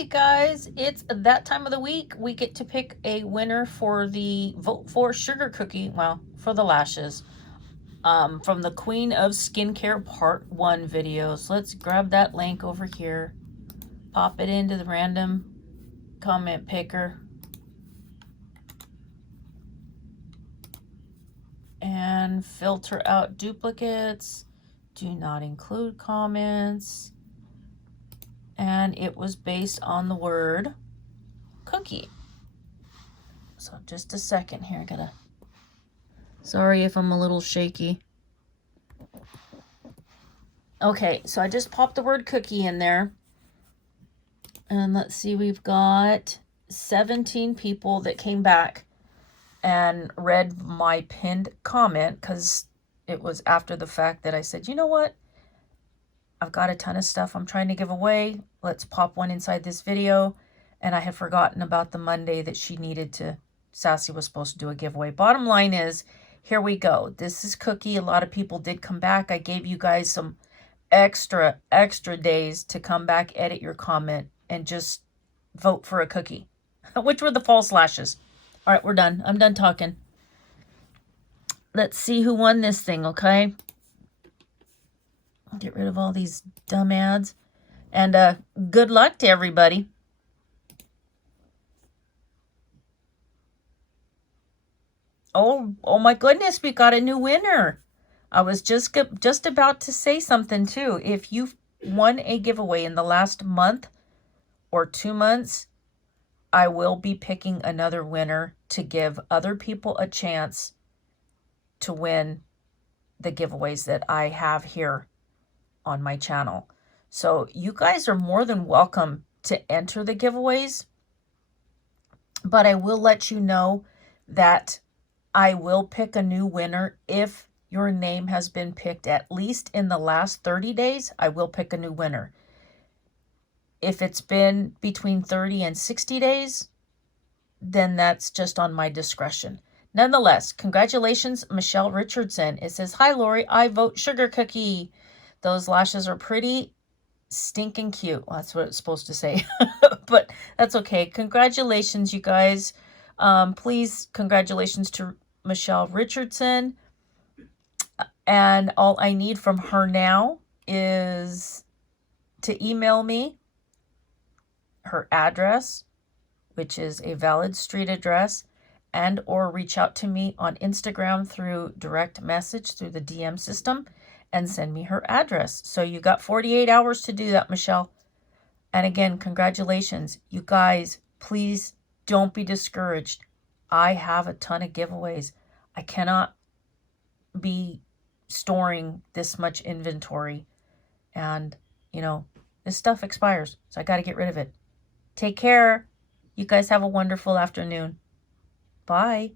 you guys, it's that time of the week. We get to pick a winner for the Vote for Sugar Cookie, well, for the lashes, from the Queen of Skincare Part 1 videos. Let's grab that link over here, pop it into the random comment picker, and filter out duplicates. Do not include comments. And it was based on the word cookie. So just a second here. Sorry if I'm a little shaky. Okay, so I just popped the word cookie in there. And let's see, we've got 17 people that came back and read my pinned comment, because it was after the fact that I said, you know what? I've got a ton of stuff I'm trying to give away. Let's pop one inside this video. And I had forgotten about the Monday that Sassy was supposed to do a giveaway. Bottom line is, here we go. This is Cookie. A lot of people did come back. I gave you guys some extra days to come back, edit your comment, and just vote for a cookie, which were the false lashes. All right, we're done. I'm done talking. Let's see who won this thing, okay? Get rid of all these dumb ads. And good luck to everybody. Oh my goodness, we got a new winner. I was just about to say something too. If you've won a giveaway in the last month or 2 months, I will be picking another winner to give other people a chance to win the giveaways that I have here on my channel. So you guys are more than welcome to enter the giveaways, but I will let you know that I will pick a new winner. If your name has been picked at least in the last 30 days, I will pick a new winner. If it's been between 30 and 60 days, then that's just on my discretion. Nonetheless, congratulations, Michelle Richardson. It says, hi, Lori, I vote Sugar Cookie. Those lashes are pretty stinking cute. Well, that's what it's supposed to say, but that's okay. Congratulations, you guys. Please, congratulations to Michelle Richardson. And all I need from her now is to email me her address, which is a valid street address, and or reach out to me on Instagram through direct message through the DM system and send me her address. So you got 48 hours to do that, Michelle. And again, congratulations. You guys, please don't be discouraged. I have a ton of giveaways. I cannot be storing this much inventory. And, you know, this stuff expires, so I got to get rid of it. Take care. You guys have a wonderful afternoon. Bye.